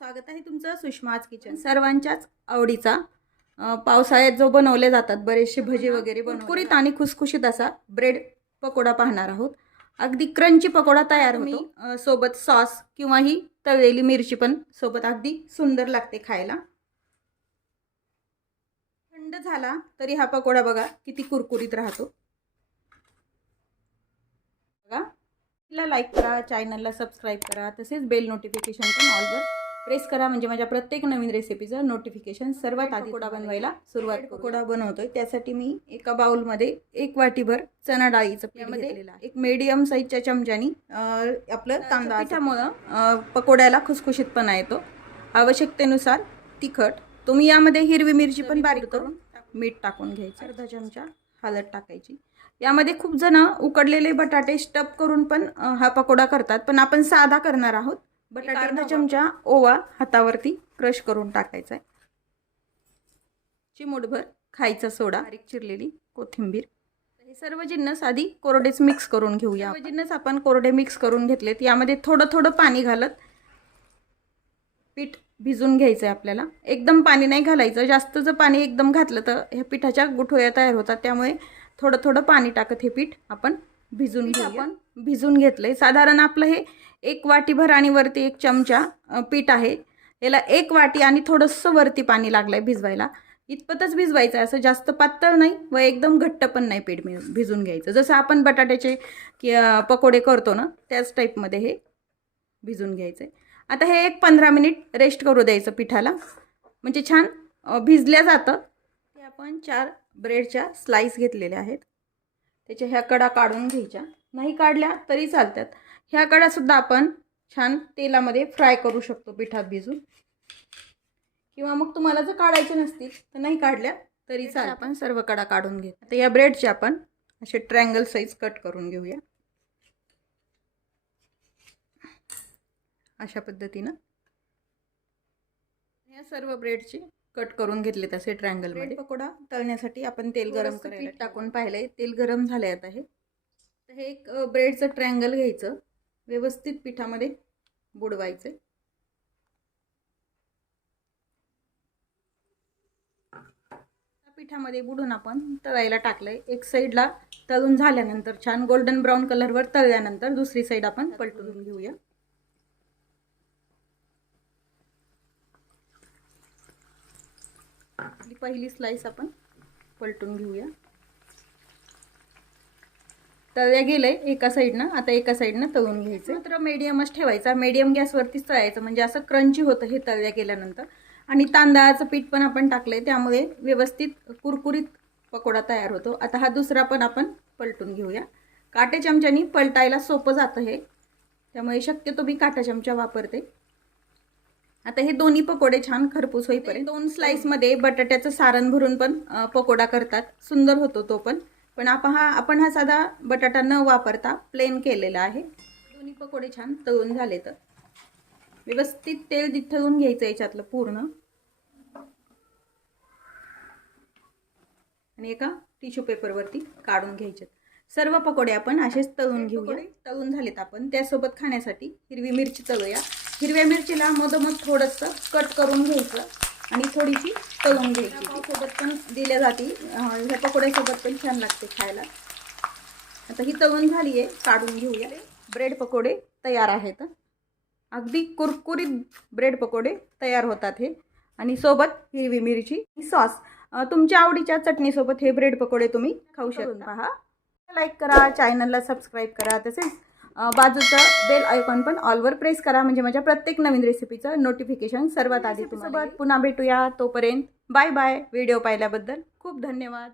स्वागत आहे तुमचं सुषमाज किचन। सर्वांच्याच आवडीचा पावसाळ्यात जो बनवले जातात बरेचसे भजी वगैरे कुरकुरीत आणि खुसखुशीत असा ब्रेड पकोडा पाहणार आहोत। अगदी क्रंची पकोडा तयार होतो, सोबत सॉस किंवा ही तळलेली मिरची पण सोबत अगदी सुंदर लागते खायला। थंड झाला तरी हा पकोडा बघा किती कुरकुरीत राहतो। बघा, लाईक करा, चॅनलला सबस्क्राइब करा, तसेच बेल नोटिफिकेशन पण ऑलवर प्रेस करा म्हणजे माझ्या प्रत्येक नवीन रेसिपीचं नोटिफिकेशन सर्वात आधी पकोडा बनवायला सुरुवात करू। पकोडा बनवतोय त्यासाठी मी एका बाउलमध्ये 1 वाटीभर चणा डाळीचं पीठ घेतलेलं आहे। एक मीडियम साईजच्या चमच्यानी आपलं तांदळाच्या पिठामुळे पकोड्याला खुसखुशीतपणा येतो। आवश्यकतेनुसार तिखट, तुम्ही यामध्ये हिरवी मिरची पण बारीक करून मीठ टाकून घ्यायचं, अर्धा चमचा हळद टाकायची। यामध्ये खूप जण उकडलेले बटाटे स्टफ करून पण हा पकोडा करतात, पण आपण साधा करणार आहोत। बटाटे अर्धा चमचा ओवा हातावरती क्रश करून टाकायचा आहे। चिमूटभर खायचा सोडा, बारीक चिरलेली कोथिंबीर। हे सर्व जिन्नस आधी कोरडेच मिक्स करून घेऊया। सर्व जिन्नस आपण कोरडे मिक्स करून घेतलेत। यामध्ये थोडं थोडं पाणी घालत पीठ भिजून घ्यायचं आहे आपल्याला। एकदम पाणी नाही घालायचं, जास्त जर पाणी एकदम घातलं तर ह्या पिठाच्या गुठळ्या तयार होतात, त्यामुळे थोडं थोडं पाणी टाकत हे पीठ आपण भिजून घेऊया। आपण भिजून घेतलंय साधारण आपलं हे 1 वाटीभर आणि वरती 1 चमचा पीठ आहे। याला 1 वाटी आणि थोडंसं वरती पाणी लागलंय भिजवायला। इतपतच भिजवायचं, असं जास्त पातळ नाही व एकदम घट्ट पण नाही पीठ भिजून घ्यायचं। जसं आपण बटाट्याचे पकोडे करतो ना त्याच टाईपमध्ये हे भिजून घ्यायचं आहे। आता हे 15 मिनिट रेस्ट करू द्यायचं पिठाला, म्हणजे छान भिजल्या जातं। हे आपण 4 ब्रेडच्या स्लाइस घेतलेल्या आहेत, त्याच्या ह्या कडा काढून घ्यायच्या, नाही काढल्या तरी चालतात। ह्या कडा सुद्धा आपण छान तेलामध्ये फ्राय करू शकतो पिठात भिजून, किंवा मग तुम्हाला जर काढायचे नसतील तर नाही काढल्या तरी चालतं। आपण सर्व कडा काढून घेऊ। आता या ब्रेडचे आपण असे ट्रायंगल साइज कट करून घेऊया, अशा पद्धतीनं। या सर्व ब्रेडचे कट करून घेतले तसे ट्रायंगल मध्ये। पकोडा तळण्यासाठी आपण तेल गरम करायला टाकून पाहिलंय, तेल गरम झालंय आता हे। तर हे एक ब्रेडचं ट्रायंगल घ्यायचं, व्यवस्थित पिठामध्ये बुडवायचे। पिठामध्ये बुडून आपण तळायला टाकलंय। एक साईडला तळून झाल्यानंतर छान गोल्डन ब्राऊन कलरवर तळल्यानंतर दुसरी साईड आपण पलटून घेऊया। पहिली स्लाइस आपण पलटून घेऊया। तळल्या गेलंय एका साईडनं, आता एका साईडनं तळून घ्यायचं। मात्र मीडियमच ठेवायचा, मीडियम गॅसवरतीच तळायचं, म्हणजे असं क्रंची होतं हे तळल्या गेल्यानंतर। आणि तांदळाचं पीठ पण आपण टाकलंय, त्यामुळे व्यवस्थित कुरकुरीत पकोडा तयार होतो। आता हा दुसरा पण आपण पलटून घेऊया। काटे चमच्यानी पलटायला सोपं जातं हे, त्यामुळे शक्यतो मी काटा चमचा वापरते। आता हे दोन्ही पकोडे छान खरपूस होईपर्यंत 2 स्लाइस मध्ये बटाट्याचं सारण भरून पण पकोडा करतात, सुंदर होतो तो पण आपण हा साधा बटाटा न वापरता प्लेन केलेला आहे। दोन्ही पकोडे छान तळून झाले तर व्यवस्थित तेल निथळून घ्यायचं याच्यातलं पूर्ण, आणि एका टिश्यू पेपरवरती काढून घ्यायचे। सर्व पकोडे आपण असेच तळून घेऊया। तळून झालेत आपण त्यासोबत खाण्यासाठी हिरवी मिरची तळूया। हिरव्या मिरचीला मधोमध थोडंसं कट करून घ्यायचं आणि थोडीशी तळून घ्यायची, सोबत पण दिल्या जाते। ह्या पकोड्यासोबत पण छान लागते खायला। आता ही तळून झाली आहे, काढून घेऊया। ब्रेड पकोडे तयार आहेत, अगदी कुरकुरीत ब्रेड पकोडे तयार होतात हे। आणि सोबत हिरवी मिरची सॉस, तुमच्या आवडीच्या चटणीसोबत हे ब्रेड पकोडे तुम्ही खाऊ शकता। पहा, लाईक करा, चॅनलला सबस्क्राइब करा, तसेच बाजूचं बेल आयकॉन पण ऑलवर प्रेस करा म्हणजे माझ्या प्रत्येक नवीन रेसिपीचं नोटिफिकेशन सर्वात आधी तुम्हाला। पुन्हा भेटूया, तोपर्यंत बाय बाय। व्हिडिओ पाहिल्याबद्दल खूप धन्यवाद।